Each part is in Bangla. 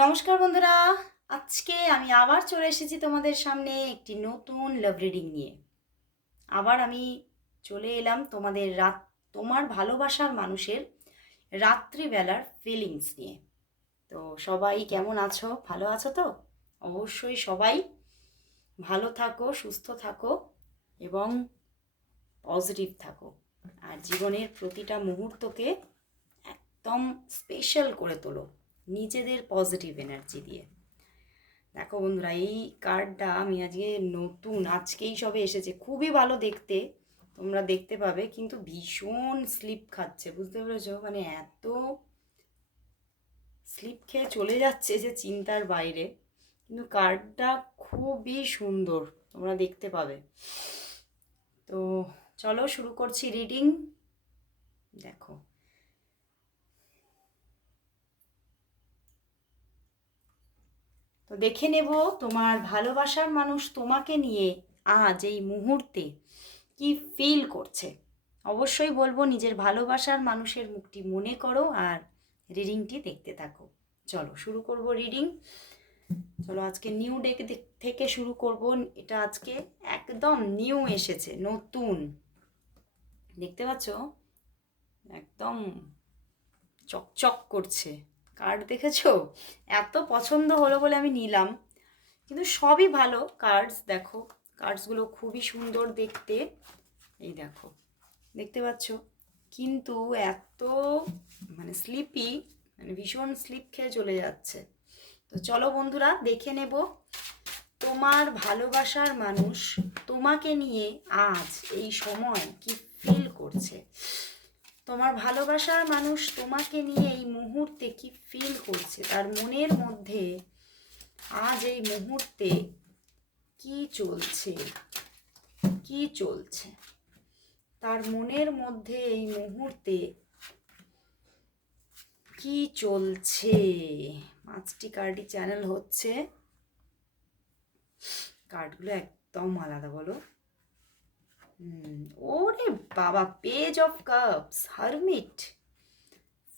নমস্কার বন্ধুরা, আজকে আমি আবার চলে এসেছি তোমাদের সামনে একটি নতুন লাভ রিডিং নিয়ে। আবার আমি চলে এলাম তোমাদের রাত, তোমার ভালোবাসার মানুষের রাত্রিবেলার ফিলিংস নিয়ে। তো সবাই কেমন আছো? ভালো আছো তো? অবশ্যই সবাই ভালো থাকো, সুস্থ থাকো এবং পজিটিভ থাকো। আর জীবনের প্রতিটা মুহূর্তকে একদম স্পেশাল করে তোলো। নিজেদের পজিটিভ এনার্জি দিয়ে। দেখো বন্ধুরা, এই কার্ডটা আমি আজকে নতুন, আজকেই সবে এসেছে। খুবই ভালো দেখতে, তোমরা দেখতে পাবে, কিন্তু ভীষণ স্লিপ খাচ্ছে, বুঝতে পেরেছ? মানে এত স্লিপ খেয়ে চলে যাচ্ছে যে চিন্তার বাইরে। কিন্তু কার্ডটা খুবই সুন্দর, তোমরা দেখতে পাবে। তো চলো শুরু করছি রিডিং দেখো। তো দেখে নেব তোমার ভালোবাসার মানুষ তোমাকে নিয়ে আজ এই মুহূর্তে কি ফিল করছে। অবশ্যই বলব নিজের ভালোবাসার মানুষের মুখটি মনে করো আর রিডিংটি দেখতে থাকো। চলো শুরু করব রিডিং চলো আজকে নিউ ডেক থেকে শুরু করব। এটা আজকে একদম নিউ এসেছে, নতুন। দেখতে পাচ্ছ? একদম চকচক করছে। কার্ড দেখেছ? এত পছন্দ হলো বলে আমি নিলাম। কিন্তু সবই ভালো কার্ডস দেখো। কার্ডসগুলো খুবই সুন্দর দেখতে। এই দেখো, দেখতে পাচ্ছ? কিন্তু এত মানে স্লিপি মানে ভীষণ স্লিপ খেয়ে চলে যাচ্ছে। তো চলো বন্ধুরা, দেখে নেব। তোমার ভালোবাসার মানুষ তোমাকে নিয়ে আজ এই সময় কি ফিল করছে? তোমার ভালোবাসার মানুষ তোমাকে নিয়ে এই মুহূর্তে কি ফিল করছে? তার মনের মধ্যে আজ এই মুহূর্তে কি চলছে? কি চলছে? তার মনের মধ্যে এই মুহূর্তে কি চলছে? পাঁচটি কার্ডই চ্যানেল হচ্ছে। কার্ডগুলো একদম আলাদা বলো। ওরে বাবা page of cups hermit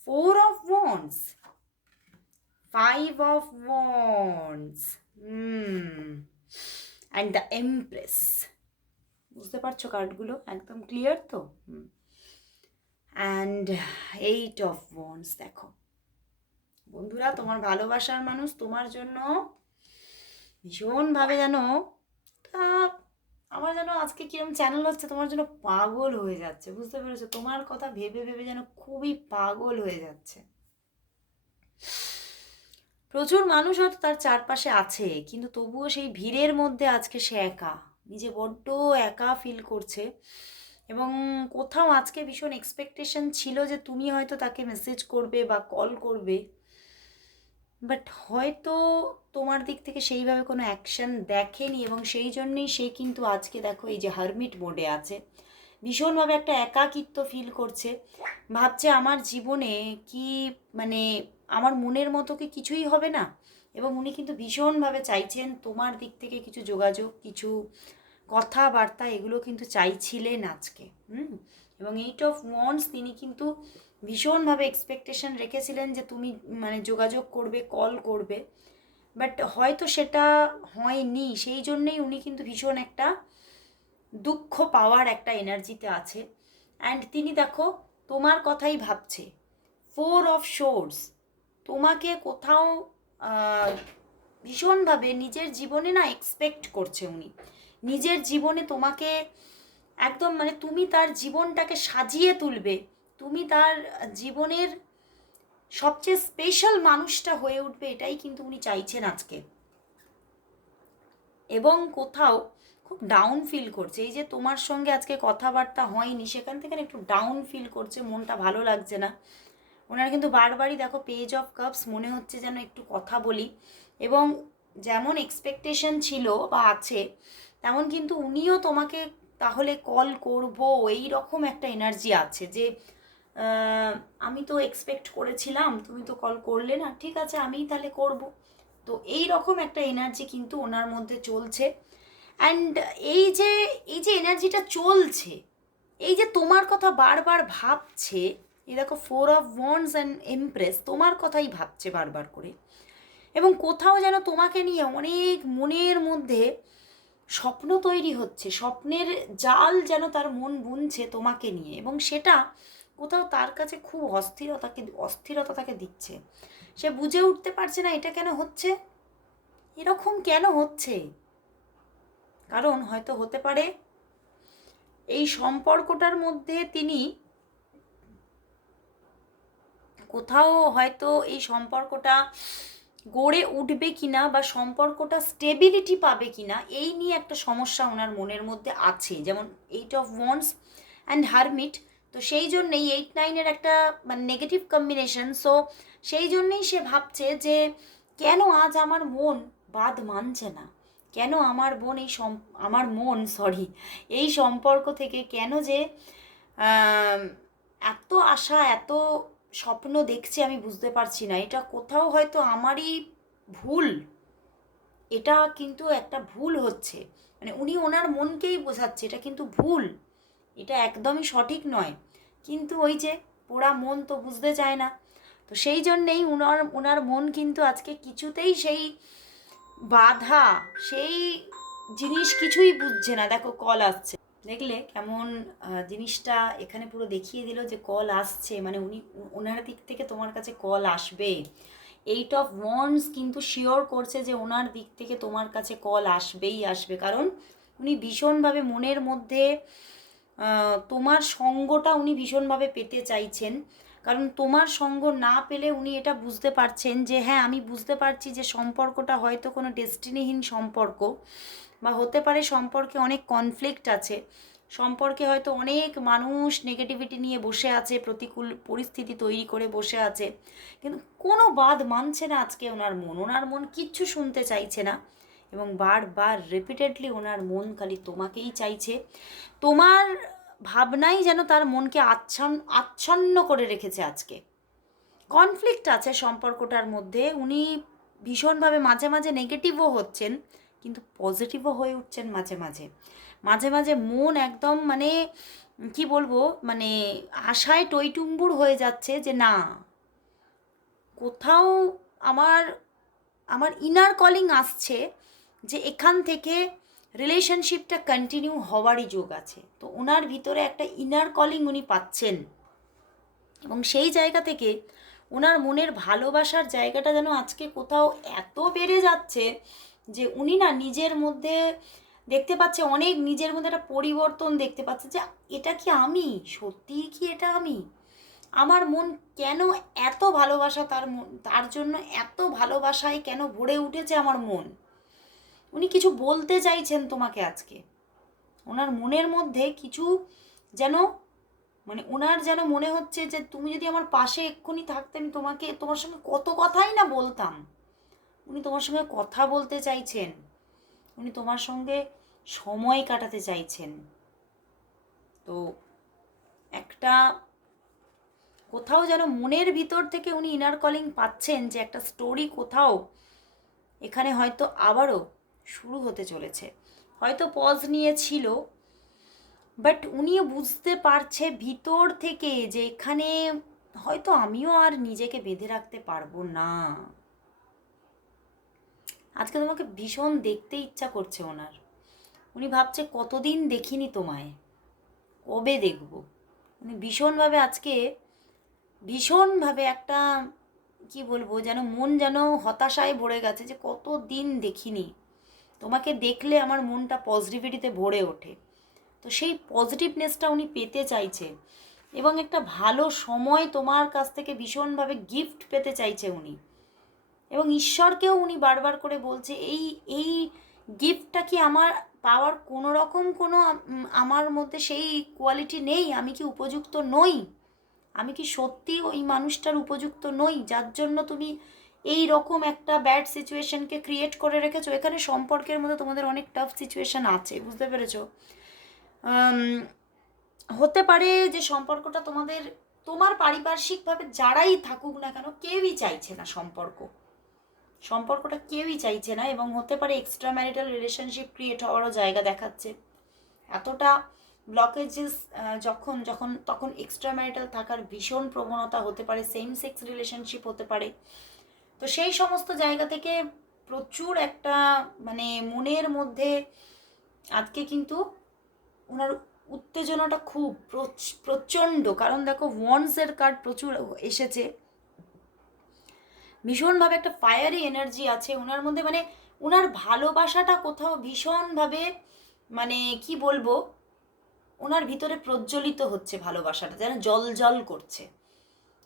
four of wands five of wands hmm and the empress বুঝতে পারছ কার্ডগুলো একদম ক্লিয়ার তো? অ্যান্ড এইট অফ ওয়ান্স দেখো। বন্ধুরা, তোমার ভালোবাসার মানুষ তোমার জন্য ভীষণভাবে যেন আমার যেন আজকে কিরম চ্যানেল হচ্ছে, তোমার জন্য পাগল হয়ে যাচ্ছে, বুঝতে পেরেছ? তোমার কথা ভেবে ভেবে যেন খুবই পাগল হয়ে যাচ্ছে। প্রচুর মানুষ হয়তো তার চারপাশে আছে, কিন্তু তবুও সেই ভিড়ের মধ্যে আজকে সে একা। নিজে বড্ড একা ফিল করছে। এবং কোথাও আজকে ভীষণ এক্সপেকটেশন ছিল যে তুমি হয়তো তাকে মেসেজ করবে বা কল করবে। বাট হয়তো তোমার দিক থেকে সেইভাবে কোনো অ্যাকশন দেখেনি এবং সেই জন্যেই সে কিন্তু আজকে দেখো এই যে হারমিট মোডে আছে। ভীষণভাবে একটা একাকিত্ব ফিল করছে। ভাবছে আমার জীবনে কি মানে আমার মনের মতো কি কিছুই হবে না? এবং উনি কিন্তু ভীষণভাবে চাইছেন তোমার দিক থেকে কিছু যোগাযোগ, কিছু কথাবার্তা এগুলো কিন্তু চাইছিলেন আজকে। হুম? এবং এইট অফ ওয়ান্স তিনি কিন্তু ভীষণভাবে এক্সপেকটেশন রেখেছিলেন যে তুমি মানে যোগাযোগ করবে কল করবে। বাট হয়তো সেটা হয়নি। সেই জন্যেই উনি কিন্তু ভীষণ একটা দুঃখ পাওয়ার একটা এনার্জিতে আছে। অ্যান্ড তিনি দেখো, তোমার কথাই ভাবছে। ফোর অফ শোর্স তোমাকে কোথাও ভীষণভাবে নিজের জীবনে না এক্সপেক্ট করছে উনি। নিজের জীবনে তোমাকে একদম মানে তুমি তার জীবনটাকে সাজিয়ে তুলবে। তুমি তার জীবনের সবচেয়ে স্পেশাল মানুষটা হয়ে উঠবে এটাই কিন্তু উনি চাইছেন আজকে। এবং কোথাও খুব ডাউন ফিল করছে। এই যে তোমার সঙ্গে আজকে কথাবার্তা হয়নি, সেখান থেকে একটু ডাউন ফিল করছে, মনটা ভালো লাগছে না। ওনার কিন্তু বারবারই দেখো পেজ অফ কাপস মনে হচ্ছে যেন একটু কথা বলি। এবং যেমন এক্সপেকটেশন ছিল বা আছে, তেমন কিন্তু উনিও তোমাকে তাহলে কল করব এই রকম একটা এনার্জি আছে যে আমি তো এক্সপেক্ট করেছিলাম, তুমি তো কল করলে না, ঠিক আছে, আমিই তাহলে করব। তো এই রকম একটা এনার্জি কিন্তু ওনার মধ্যে চলছে। অ্যান্ড এই যে এই যে এনার্জিটা চলছে, এই যে তোমার কথা বারবার ভাবছে, এই দেখো four of wands and empress তোমার কথাই ভাবছে বারবার করে। এবং কোথাও যেন তোমাকে নিয়ে অনেক মনের মধ্যে স্বপ্ন তৈরি হচ্ছে, স্বপ্নের জাল যেন তার মন বুনছে তোমাকে নিয়ে। এবং সেটা কোথাও তার কাছে খুব অস্থিরতাকে অস্থিরতা তাকে দিচ্ছে। সে বুঝে উঠতে পারছে না এটা কেন হচ্ছে। এরকম কেন হচ্ছে? কারণ হয়তো হতে পারে এই সম্পর্কটার মধ্যে তিনি কোথাও হয়তো এই সম্পর্কটা গড়ে উঠবে কিনা বা সম্পর্কটা স্টেবিলিটি পাবে কিনা, এই নিয়ে একটা সমস্যা ওনার মনের মধ্যে আছে। যেমন eight of wands and hermit তো সেই জন্যেই এইট নাইনের একটা মানে নেগেটিভ কম্বিনেশন সো সেই জন্যেই সে ভাবছে যে কেন আজ আমার মন বাদ মানছে না? কেন আমার বোন এই সম, আমার মন সরি এই সম্পর্ক থেকে কেন যে এত আশা, এত স্বপ্ন দেখছি আমি বুঝতে পারছি না। এটা কোথাও হয়তো আমারই ভুল। এটা কিন্তু একটা ভুল হচ্ছে। মানে উনি ওনার মনকেই বোঝাচ্ছে, এটা কিন্তু ভুল। এটা একদমই সঠিক নয়। কিন্তু ওই যে পোড়া মন তো বুঝতে চায় না। তো সেই জন্যেই উনার ওনার মন কিন্তু আজকে কিছুতেই সেই বাধা, সেই জিনিস কিছুই বুঝছে না। দেখো, কল আসছে। দেখলে কেমন জিনিসটা এখানে পুরো দেখিয়ে দিল যে কল আসছে। মানে উনি ওনার দিক থেকে তোমার কাছে কল আসবে। এইট অফ ওয়ান্স কিন্তু শিওর করছে যে ওনার দিক থেকে তোমার কাছে কল আসবেই আসবে। কারণ উনি ভীষণভাবে মনের মধ্যে তোমার সঙ্গটা উনি ভীষণভাবে পেতে চাইছেন। কারণ তোমার সঙ্গ না পেলে উনি এটা বুঝতে পারছেন যে হ্যাঁ আমি বুঝতে পারছি যে সম্পর্কটা হয়তো কোনো ডেস্টিনিহীন সম্পর্ক বা হতে পারে সম্পর্কে অনেক কনফ্লিক্ট আছে। সম্পর্কে হয়তো অনেক মানুষ নেগেটিভিটি নিয়ে বসে আছে, প্রতিকূল পরিস্থিতি তৈরি করে বসে আছে। কিন্তু কোনো বাদ মানছে না আজকে ওনার মন। ওনার মন কিচ্ছু শুনতে চাইছে না। এবং বারবার রিপিটেডলি ওনার মন খালি তোমাকেই চাইছে। তোমার ভাবনাই যেন তার মনকে আচ্ছন্ন আচ্ছন্ন করে রেখেছে আজকে। কনফ্লিক্ট আছে সম্পর্কটার মধ্যে, উনি ভীষণভাবে মাঝে মাঝে নেগেটিভও হচ্ছেন, কিন্তু পজিটিভও হয়ে উঠছেন মাঝে মাঝে। মাঝে মাঝে মন একদম মানে কি বলব মানে আশায় টইটুম্বুর হয়ে যাচ্ছে যে না, কোথাও আমার আমার ইনার কলিং আসছে যে এখান থেকে রিলেশনশিপটা কন্টিনিউ হওয়ারই যোগ আছে। তো ওনার ভিতরে একটা ইনার কলিং উনি পাচ্ছেন। এবং সেই জায়গা থেকে ওনার মনের ভালোবাসার জায়গাটা যেন আজকে কোথাও এত বেড়ে যাচ্ছে যে উনি না নিজের মধ্যে দেখতে পাচ্ছে, অনেক নিজের মধ্যে একটা পরিবর্তন দেখতে পাচ্ছে যে এটা কি আমি? সত্যিই কি এটা আমি? আমার মন কেন এত ভালোবাসা, তার তার জন্য এত ভালোবাসায় কেন ভরে উঠেছে আমার মন? উনি কিছু বলতে চাইছেন তোমাকে আজকে। ওনার মনের মধ্যে কিছু যেন মানে ওনার যেন মনে হচ্ছে যে তুমি যদি আমার পাশে এক্ষুনি থাকতে, আমি তোমাকে, তোমার সঙ্গে কত কথাই না বলতাম। উনি তোমার সঙ্গে কথা বলতে চাইছেন। উনি তোমার সঙ্গে সময় কাটাতে চাইছেন। তো একটা কোথাও যেন মনের ভিতর থেকে উনি ইনার কলিং পাচ্ছেন যে একটা স্টোরি কোথাও, এখানে হয়তো আবারও শুরু হতে চলেছে। হয়তো পজ নিয়েছিল বাট উনিও বুঝতে পারছে ভিতর থেকে যে এখানে হয়তো আমিও আর নিজেকে বেঁধে রাখতে পারব না। আজকে তোমাকে ভীষণ দেখতে ইচ্ছা করছে ওনার। উনি ভাবছে, কতদিন দেখিনি তোমায়? কবে দেখব? উনি ভীষণভাবে আজকে, ভীষণভাবে একটা, কি বলব, যেন মন যেন হতাশায় ভরে গেছে যে কত দিন দেখিনি। তোমাকে দেখলে আমার মনটা পজিটিভিটিতে ভরে ওঠে। তো সেই পজিটিভনেসটা উনি পেতে চাইছে এবং একটা ভালো সময় তোমার কাছ থেকে ভীষণভাবে গিফট পেতে চাইছে উনি। এবং ঈশ্বরকেও উনি বারবার করে বলছে, এই এই গিফটটা কি আমার পাওয়ার কোনো রকম কোনো আমার মধ্যে সেই কোয়ালিটি নেই? আমি কি উপযুক্ত নই? আমি কি সত্যি ওই মানুষটার উপযুক্ত নই? যার জন্য তুমি এই রকম একটা ব্যাড সিচুয়েশনকে ক্রিয়েট করে রেখেছো। এখানে সম্পর্কের মধ্যে তোমাদের অনেক টাফ সিচুয়েশন আছে, বুঝতে পেরেছ? হতে পারে যে সম্পর্কটা তোমাদের, তোমার পারিপার্শ্বিকভাবে যারাই থাকুক না কেন, কেউই চাইছে না সম্পর্ক। সম্পর্কটা কেউই চাইছে না এবং হতে পারে এক্সট্রা ম্যারিটাল রিলেশনশিপ ক্রিয়েট হওয়ারও জায়গা দেখাচ্ছে। এতটা ব্লকেজেস যখন যখন, তখন এক্সট্রা ম্যারিটাল থাকার ভীষণ প্রবণতা হতে পারে সেম সেক্স রিলেশনশিপ হতে পারে। তো সেই সমস্ত জায়গা থেকে প্রচুর একটা মানে মনের মধ্যে আজকে কিন্তু ওনার উত্তেজনাটা খুব প্রচ- প্রচণ্ড। কারণ দেখো ওয়ান্সের কার্ড প্রচুর এসেছে। ভীষণভাবে একটা ফায়ারি এনার্জি আছে ওনার মধ্যে। মানে ওনার ভালোবাসাটা কোথাও ভীষণভাবে মানে কি বলব? ওনার ভিতরে প্রজ্বলিত হচ্ছে ভালোবাসাটা, যেন জল জল করছে।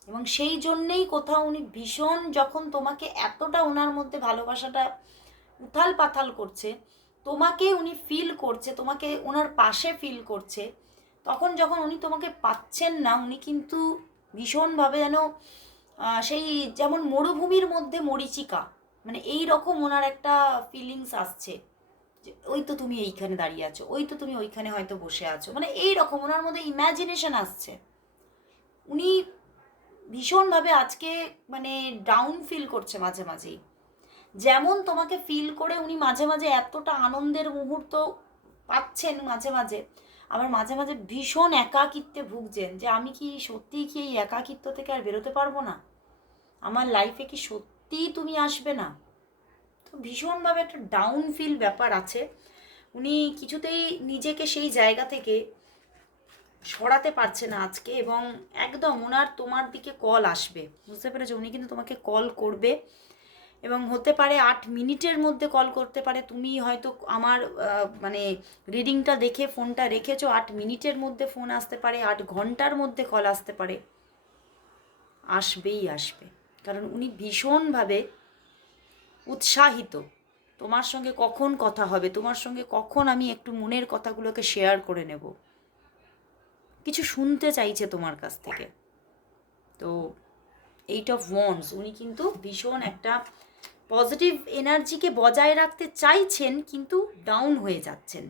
এবং সেই জন্যেই কোথাও উনি ভীষণ যখন তোমাকে এতটা ওনার মধ্যে ভালোবাসাটা উথাল পাথাল করছে, তোমাকে উনি ফিল করছে, তোমাকে ওনার পাশে ফিল করছে, তখন যখন উনি তোমাকে পাচ্ছেন না, উনি কিন্তু ভীষণভাবে যেন সেই যেমন মরুভূমির মধ্যে মরিচিকা মানে এই রকম ওনার একটা ফিলিংস আসছে যে, ওই তো তুমি এইখানে দাঁড়িয়ে আছো, ওই তো তুমি ওইখানে হয়তো বসে আছো। মানে এই রকম ওনার মধ্যে ইমাজিনেশন আসছে। উনি ভীষণভাবে আজকে মানে ডাউন ফিল করছে মাঝে মাঝেই। যেমন তোমাকে ফিল করে উনি মাঝে মাঝে এতটা আনন্দের মুহূর্ত পাচ্ছেন মাঝে মাঝে, আবার মাঝে মাঝে ভীষণ একাকিত্বে ভুগছেন যে আমি কি সত্যিই কি এই একাকিত্ব থেকে আর বেরোতে পারব না? আমার লাইফে কি সত্যিই তুমি আসবে না? তো ভীষণভাবে একটা ডাউন ফিল ব্যাপার আছে। উনি কিছুতেই নিজেকে সেই জায়গা থেকে সরাতে পারছে না আজকে এবং একদম ওনার তোমার দিকে কল আসবে। বুঝতে পেরেছ? উনি কিন্তু তোমাকে কল করবে এবং হতে পারে আট মিনিটের মধ্যে কল করতে পারে। তুমি হয়তো আমার মানে রিডিংটা দেখে ফোনটা রেখেছো, আট মিনিটের মধ্যে ফোন আসতে পারে, আট ঘণ্টার মধ্যে কল আসতে পারে। আসবেই আসবে। কারণ উনি ভীষণভাবে উৎসাহিত। তোমার সঙ্গে কখন কথা হবে? তোমার সঙ্গে কখন আমি একটু মনের কথাগুলোকে শেয়ার করে নেব? কিছু শুনতে চাইছে তোমার কাছ থেকে। তো এইট অফ ওয়ান্স উনি কিন্তু ভীষণ একটা পজিটিভ এনার্জিকে বজায় রাখতে চাইছেন, কিন্তু ডাউন হয়ে যাচ্ছেন।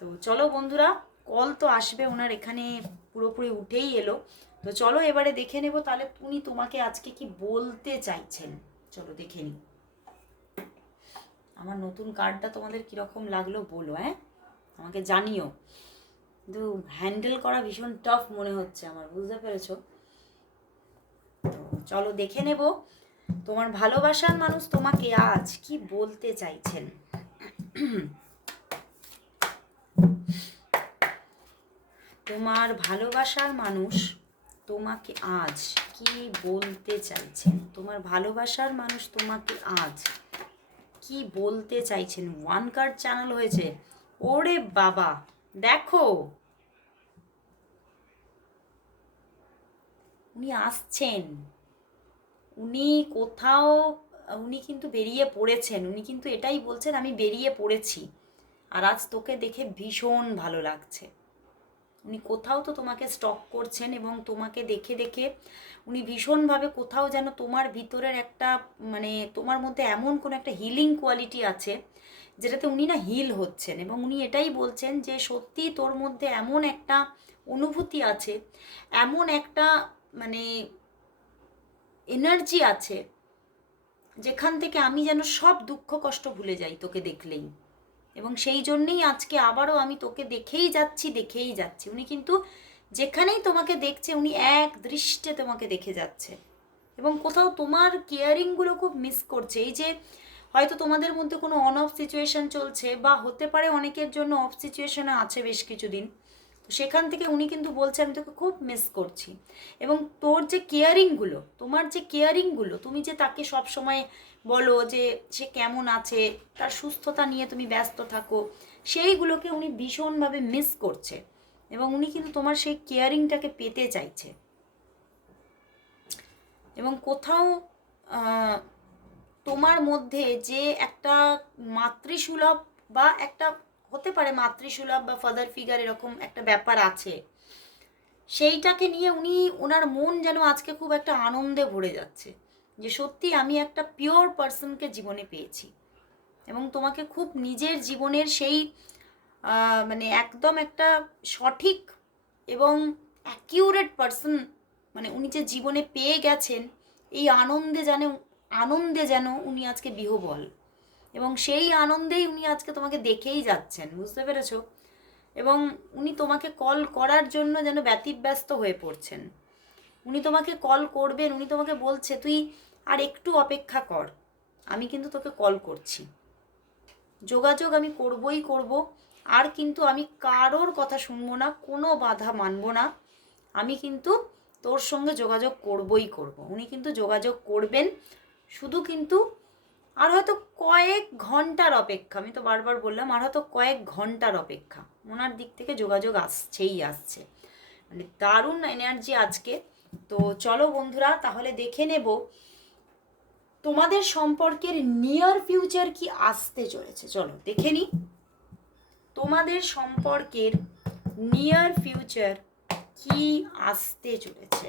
তো চলো বন্ধুরা কল তো আসবে, ওনার এখানে পুরোপুরি উঠেই এলো। তো চলো এবারে দেখে নেব, তাহলে উনি তোমাকে আজকে কি বলতে চাইছেন? চলো দেখে নিই। আমার নতুন কার্ডটা তোমাদের কীরকম লাগল বলো হ্যাঁ? আমাকে জানিও। কিন্তু হ্যান্ডেল করা ভীষণ টাফ মনে হচ্ছে আমার, বুঝতে পেরেছ? তো চলো দেখে নেব, তোমার ভালোবাসার মানুষ তোমাকে আজ কি বলতে চাইছেন? তোমার ভালোবাসার মানুষ তোমাকে আজ কি বলতে চাইছেন? তোমার ভালোবাসার মানুষ তোমাকে আজ কি বলতে চাইছেন? ওয়ান কার্ড চ্যানেল হয়েছে। ওরে বাবা, দেখো। উনি আসছেন। উনি কোথাও, উনি কিন্তু বেরিয়ে পড়েছেন। উনি কিন্তু এটাই বলছেন, আমি বেরিয়ে পড়েছি। আর আজ তোকে দেখে ভীষণ ভালো লাগছে। উনি কোথাও তো তোমাকে স্টক করছেন এবং তোমাকে দেখে দেখে উনি ভীষণভাবে কোথাও যেন তোমার ভিতরের একটা মানে তোমার মধ্যে এমন কোনো একটা হিলিং কোয়ালিটি আছে, যেটাতে উনি না হিল হচ্ছেন। এবং উনি এটাই বলছেন যে সত্যি তোর মধ্যে এমন একটা অনুভূতি আছে, এমন একটা মানে এনার্জি আছে, যেখান থেকে আমি যেন সব দুঃখ কষ্ট ভুলে যাই তোকে দেখলেই। এবং সেই জন্যেই আজকে আবারও আমি তোকে দেখেই যাচ্ছি দেখেই যাচ্ছি। উনি কিন্তু যেখানেই তোমাকে দেখছে, উনি এক দৃষ্টে তোমাকে দেখে যাচ্ছে। এবং কোথাও তোমার কেয়ারিংগুলো খুব মিস করছে। এই যে হয়তো তোমাদের মধ্যে কোনো অন অফ সিচুয়েশন চলছে বা হতে পারে অনেকের জন্য অফ সিচুয়েশনে আছে বেশ কিছুদিন। সেখান থেকে উনি কিন্তু বলছে, আমি তোকে খুব মিস করছি। এবং তোর যে কেয়ারিংগুলো তোমার যে কেয়ারিংগুলো তুমি যে তাকে সব সময় বলো যে সে কেমন আছে, তার সুস্থতা নিয়ে তুমি ব্যস্ত থাকো, সেইগুলোকে উনি ভীষণভাবে মিস করছে। এবং উনি কিন্তু তোমার সেই কেয়ারিংটাকে পেতে চাইছে। এবং কোথাও তোমার মধ্যে যে একটা মাতৃসুলভ বা একটা হতে পারে মাতৃসুলভ বা ফাদার ফিগার এরকম একটা ব্যাপার আছে। সেইটাকে নিয়ে উনি ওনার মন যেন আজকে খুব একটা আনন্দে ভরে যাচ্ছে যে সত্যি আমি একটা পিওর পার্সনকে জীবনে পেয়েছি এবং তোমাকে খুব নিজের জীবনের সেই মানে একদম একটা সঠিক এবং অ্যাকিউরেট পার্সন মানে উনি যে জীবনে পেয়ে গেছেন, এই আনন্দে যেন আনন্দে যেন উনি আজকে বিহবল। এবং সেই আনন্দেই উনি আজকে তোমাকে দেখেই যাচ্ছেন, বুঝতে পেরেছ? এবং উনি তোমাকে কল করার জন্য যেন ব্যতিব্যস্ত হয়ে পড়ছেন। উনি তোমাকে কল করবেন, উনি তোমাকে বলছে, তুই আর একটু অপেক্ষা কর, আমি কিন্তু তোকে কল করছি। যোগাযোগ আমি করবই করব, আর কিন্তু আমি কারোর কথা শুনব না, কোনো বাধা মানব না। আমি কিন্তু তোর সঙ্গে যোগাযোগ করবই করব। উনি কিন্তু যোগাযোগ করবেন, শুধু কিন্তু, আর হয়তো কয়েক ঘণ্টার অপেক্ষা, আমি তো বারবার বললাম, আর হয়তো কয়েক ঘণ্টার অপেক্ষা। ওনার দিক থেকে যোগাযোগ আসছেই আসছে। মানে দারুণ এনার্জি আজকে। তো চলো বন্ধুরা, তাহলে দেখে নেব, তোমাদের সম্পর্কের নিয়ার ফিউচার কি আসতে চলেছে? চলো, দেখে নি তোমাদের সম্পর্কের নিয়ার ফিউচার কি আসতে চলেছে?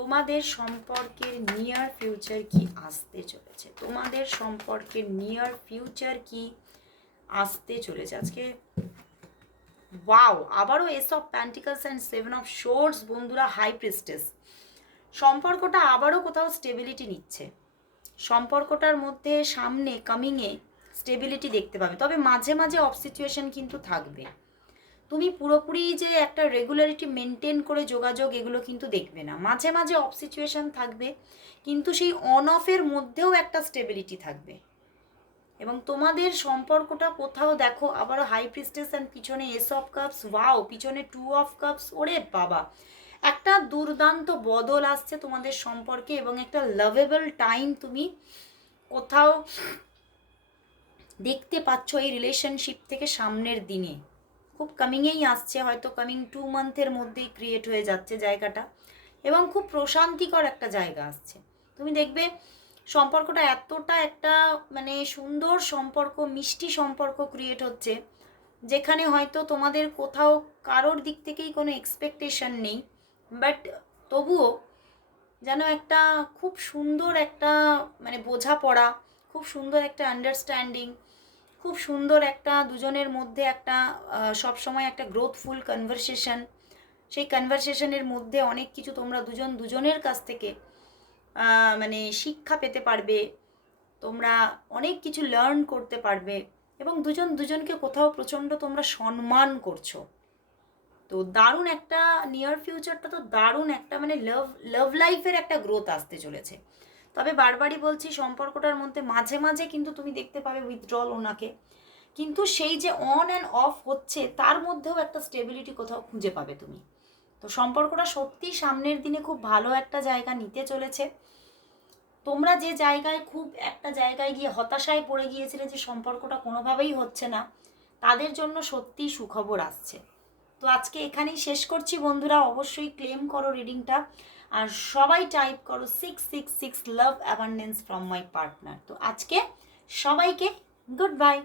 তোমাদের সম্পর্কের নিয়ার ফিউচার কি আসতে চলেছে? তোমাদের সম্পর্কের নিয়ার ফিউচার কি আসতে চলেছে? আজকে ওয়াও আবারও ace of pentacles and seven of swords বন্ধুরা হাই প্রিস্টেস সম্পর্কটা আবারও কোথাও স্টেবিলিটি নিচ্ছে। সম্পর্কটার মধ্যে সামনে কামিংয়ে স্টেবিলিটি দেখতে পাবে। তবে মাঝে মাঝে অফ সিচুয়েশন কিন্তু থাকবে। তুমি পুরোপুরি যে একটা রেগুলারিটি মেনটেন করে যোগাযোগ, এগুলো কিন্তু দেখবে না। মাঝে মাঝে অফ সিচুয়েশন থাকবে, কিন্তু সেই অন অফের মধ্যেও একটা স্টেবিলিটি থাকবে। এবং তোমাদের সম্পর্কটা কোথাও দেখো আবার হাই প্রিস্টেস অ্যান্ড পিছনে এস অফ কাপস ওয়াও পিছনে টু অফ কাপস ওরে বাবা। একটা দুর্দান্ত বদল আসছে তোমাদের সম্পর্কে এবং একটা লাভেবল টাইম তুমি কোথাও দেখতে পাচ্ছ এই রিলেশনশিপ থেকে সামনের দিনে। খুব কামিংয়েই আসছে, হয়তো কামিং টু মান্থের মধ্যেই ক্রিয়েট হয়ে যাচ্ছে জায়গাটা এবং খুব প্রশান্তিকর একটা জায়গা আসছে। তুমি দেখবে সম্পর্কটা এতটা একটা মানে সুন্দর সম্পর্ক, মিষ্টি সম্পর্ক ক্রিয়েট হচ্ছে, যেখানে হয়তো তোমাদের কোথাও কারোর দিক থেকেই কোনো এক্সপেকটেশন নেই বাট তবুও যেন একটা খুব সুন্দর একটা মানে বোঝাপড়া, খুব সুন্দর একটা আন্ডারস্ট্যান্ডিং খুব সুন্দর একটা দুজনের মধ্যে একটা সব সময় একটা গ্রোথফুল কনভারসেশন সেই কনভারসেশনের মধ্যে অনেক কিছু তোমরা দুজন দুজনের কাছ থেকে মানে শিক্ষা পেতে পারবে, তোমরা অনেক কিছু লার্ন করতে পারবে এবং দুজন দুজনকে কোথাও প্রচণ্ড তোমরা সম্মান করছ। তো দারুণ একটা নিয়ার ফিউচারটা তো দারুণ একটা মানে লাভ লাভ লাইফের একটা গ্রোথ আসতে চলেছে। তবে বারবারই বলছি, সম্পর্কটার মধ্যে মাঝে মাঝে কিন্তু তুমি দেখতে পাবে উইথড্রল ওনাকে। কিন্তু সেই যে অন অ্যান্ড অফ হচ্ছে, তার মধ্যেও একটা স্টেবিলিটি কোথাও খুঁজে পাবে তুমি। তো সম্পর্কটা সত্যি সামনের দিনে খুব ভালো একটা জায়গা নিতে চলেছে। তোমরা যে জায়গায় খুব একটা জায়গায় গিয়ে হতাশায় পড়ে গিয়েছিলে যে সম্পর্কটা কোনোভাবেই হচ্ছে না, তাদের জন্য সত্যিই সুখবর আসছে। তো আজকে এখানেই শেষ করছি বন্ধুরা, অবশ্যই ক্লেম করো রিডিংটা আর সবাই টাইপ করো six six six love abundance from my partner তো আজকে সবাইকে গুড বাই